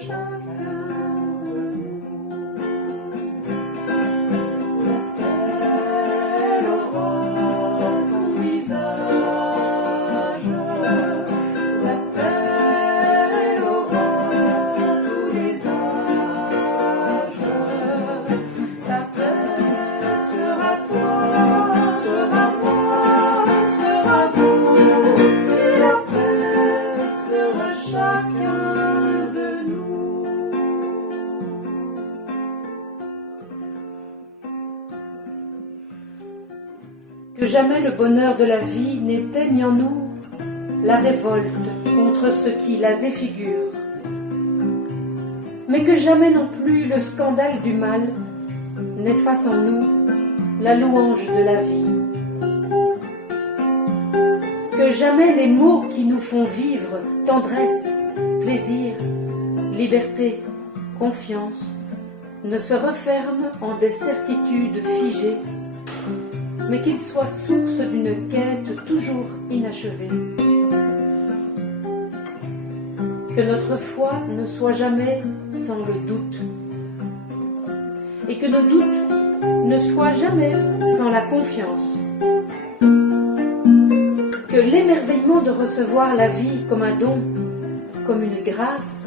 chacun de nous. La paix aura ton visage, la paix aura tous les âges, la paix sera toi, sera moi, sera vous, et la paix sera chacun de nous. Que jamais le bonheur de la vie n'éteigne en nous la révolte contre ce qui la défigure, mais que jamais non plus le scandale du mal n'efface en nous la louange de la vie. Que jamais les mots qui nous font vivre tendresse, plaisir, liberté, confiance ne se referment en des certitudes figées, mais qu'ils soient source d'une quête toujours inachevée. Que notre foi ne soit jamais sans le doute, et que nos doutes ne soient jamais sans la confiance. Que l'émerveillement de recevoir la vie comme un don, comme une grâce,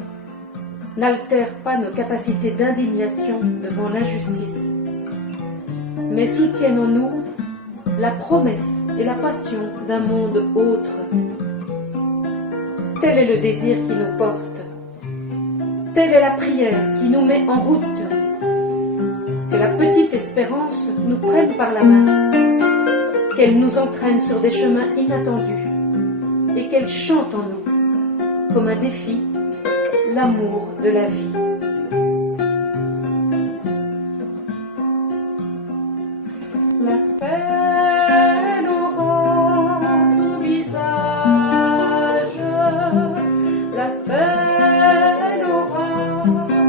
n'altère pas nos capacités d'indignation devant l'injustice, mais soutienne en nous la promesse et la passion d'un monde autre. Tel est le désir qui nous porte, telle est la prière qui nous met en route. Que la petite espérance nous prenne par la main, qu'elle nous entraîne sur des chemins inattendus, et qu'elle chante en nous, comme un défi, l'amour de la vie. La paix aura ton visage, la paix aura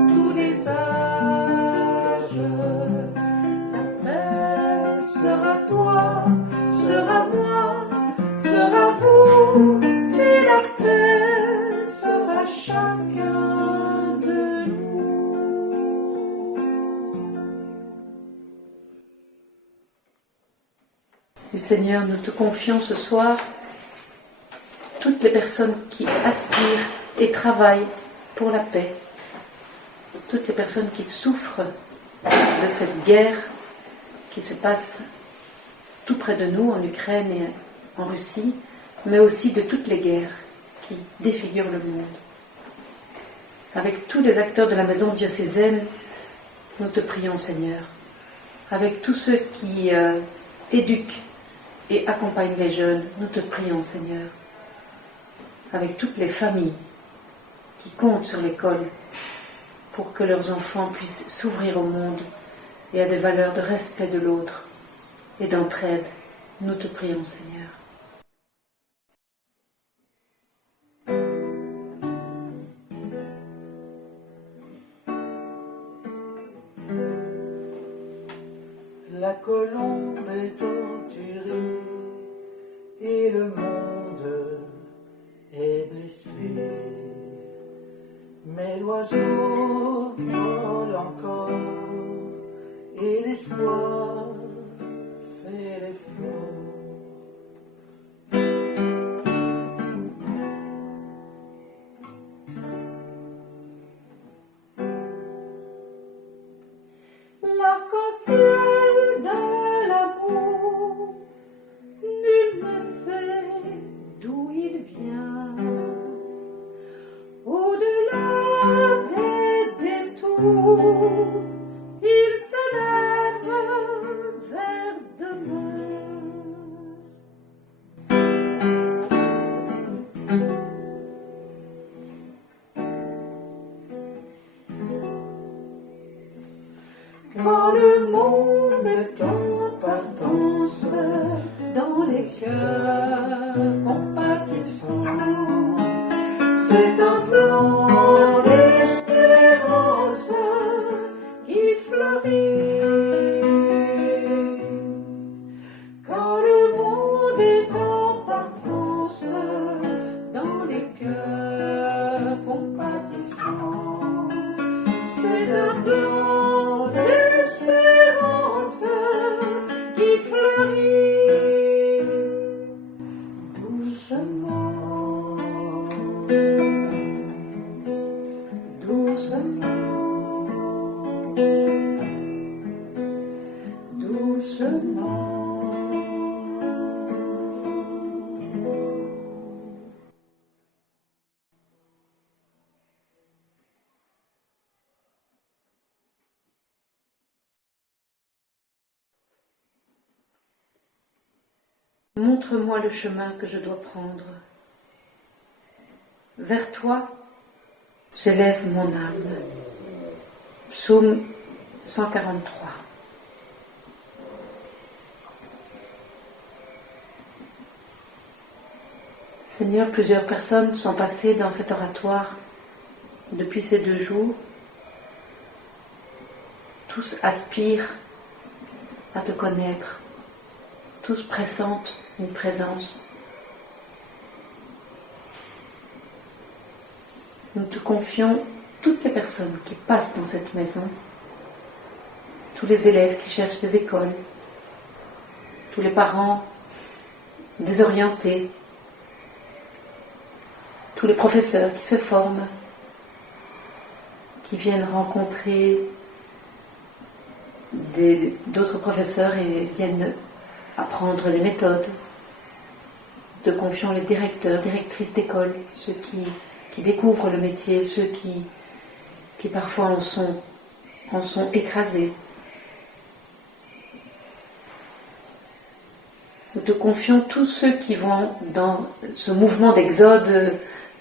tous les âges, la paix sera toi, sera moi, sera vous, et la paix sera chacun de nous. Et Seigneur, nous te confions ce soir toutes les personnes qui aspirent et travaillent pour la paix, toutes les personnes qui souffrent de cette guerre qui se passe tout près de nous, en Ukraine et en Russie, mais aussi de toutes les guerres qui défigurent le monde. Avec tous les acteurs de la maison diocésaine, nous te prions, Seigneur. Avec tous ceux qui éduquent et accompagnent les jeunes, nous te prions, Seigneur. Avec toutes les familles qui comptent sur l'école pour que leurs enfants puissent s'ouvrir au monde et à des valeurs de respect de l'autre et d'entraide, nous te prions, Seigneur. La colombe est torturée et le monde est blessé, mais l'oiseau vole encore et l'espoir fait les flots. L'arc-en-ciel de l'amour, nul ne sait d'où il vient. Au-delà des détours, il se lève vers demain. Quand le monde est en partance, dans les cœurs compatissants, c'est un plan d'espérance qui fleurit. Quand le monde est en partance, dans les cœurs compatissants, c'est un plan d'espérance qui fleurit doucement, doucement, doucement. Montre-moi le chemin que je dois prendre. Vers toi, j'élève mon âme. Psaume 143. Seigneur, plusieurs personnes sont passées dans cet oratoire depuis ces 2 jours. Tous aspirent à te connaître. Tous pressentent une présence. Nous te confions toutes les personnes qui passent dans cette maison, tous les élèves qui cherchent des écoles, tous les parents désorientés, tous les professeurs qui se forment, qui viennent rencontrer d'autres professeurs et viennent apprendre des méthodes. Te confions les directeurs, directrices d'école, ceux qui découvrent le métier, ceux qui parfois en sont écrasés. Nous te confions tous ceux qui vont dans ce mouvement d'exode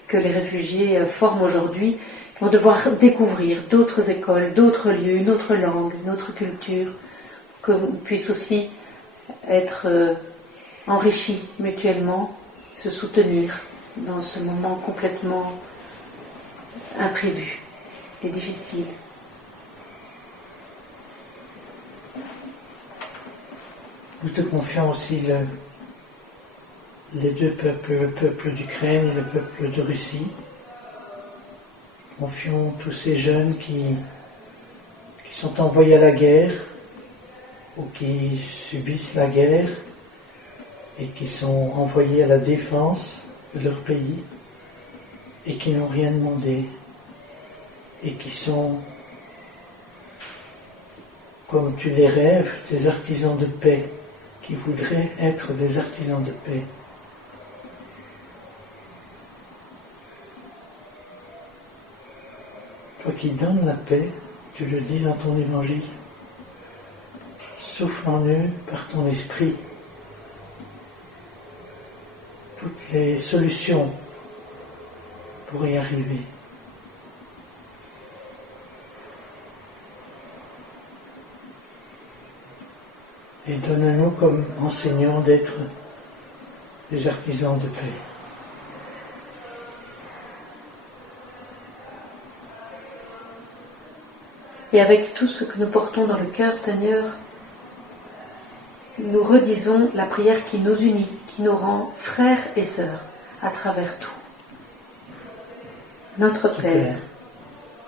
que les réfugiés forment aujourd'hui, qui vont devoir découvrir d'autres écoles, d'autres lieux, une autre langue, une autre culture, qu'on puisse aussi être enrichis mutuellement, se soutenir dans ce moment complètement imprévu et difficile. Nous te confions aussi les 2 peuples, le peuple d'Ukraine et le peuple de Russie. Confions tous ces jeunes qui sont envoyés à la guerre ou qui subissent la guerre et qui sont envoyés à la défense de leur pays et qui n'ont rien demandé et qui sont, comme tu les rêves, des artisans de paix, qui voudraient être des artisans de paix. Toi qui donnes la paix, tu le dis dans ton évangile, souffle en eux par ton esprit toutes les solutions pour y arriver. Et donne-nous comme enseignants d'être des artisans de paix. Et avec tout ce que nous portons dans le cœur, Seigneur, nous redisons la prière qui nous unit, qui nous rend frères et sœurs à travers tout. Notre Père,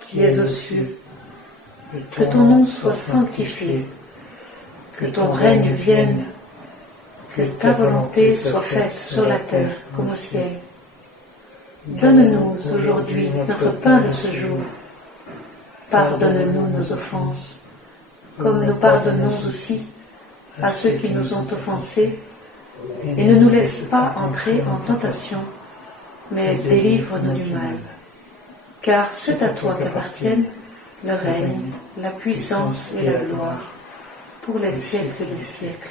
qui es aux cieux, que ton nom soit sanctifié, que ton règne vienne, que ta volonté soit faite sur la terre comme au ciel. Donne-nous aujourd'hui notre pain de ce jour. Pardonne-nous nos offenses, comme nous pardonnons aussi à ceux qui nous ont offensés, et ne nous laisse pas entrer en tentation, mais délivre-nous du mal. Car c'est à toi qu'appartiennent le règne, la puissance et la gloire, pour les siècles des siècles.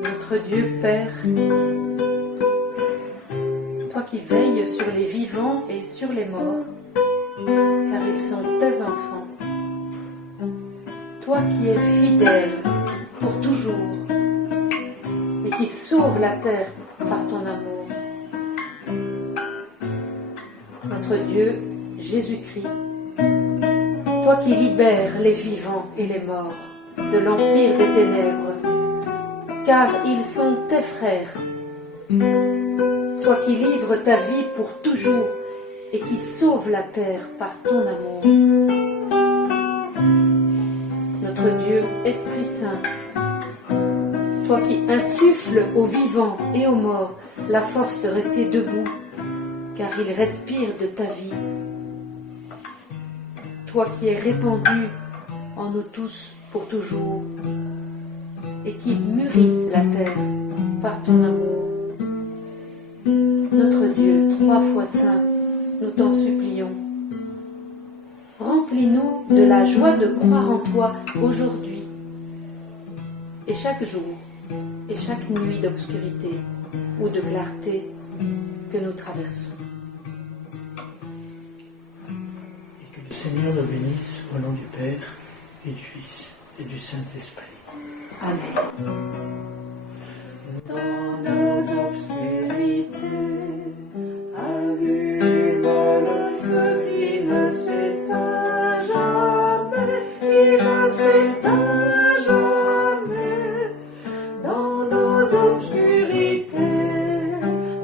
Notre Dieu Père, toi qui veilles sur les vivants et sur les morts, car ils sont tes enfants, toi qui es fidèle pour toujours et qui sauve la terre par ton amour, notre Dieu Jésus-Christ, toi qui libères les vivants et les morts, de l'empire des ténèbres, car ils sont tes frères. Toi qui livres ta vie pour toujours et qui sauves la terre par ton amour. Notre Dieu, Esprit Saint, toi qui insuffles aux vivants et aux morts la force de rester debout, car ils respirent de ta vie. Toi qui es répandu en nous tous pour toujours, et qui mûris la terre par ton amour. Notre Dieu, 3 fois saint, nous t'en supplions. Remplis-nous de la joie de croire en toi aujourd'hui, et chaque jour, et chaque nuit d'obscurité ou de clarté que nous traversons. Et que le Seigneur nous bénisse au nom du Père et du Fils et du Saint-Esprit. Amen. Dans nos obscurités, allume le feu qui ne s'éteint jamais, qui ne s'éteint jamais. Dans nos obscurités,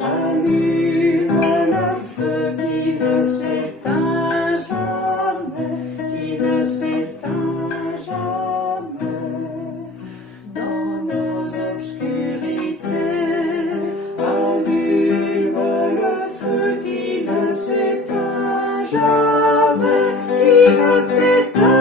allume le feu qui ne s'éteint jamais, qui ne s'éteint jamais. Dans nos obscurités, allume le feu qui ne s'éteint jamais, qui ne s'éteint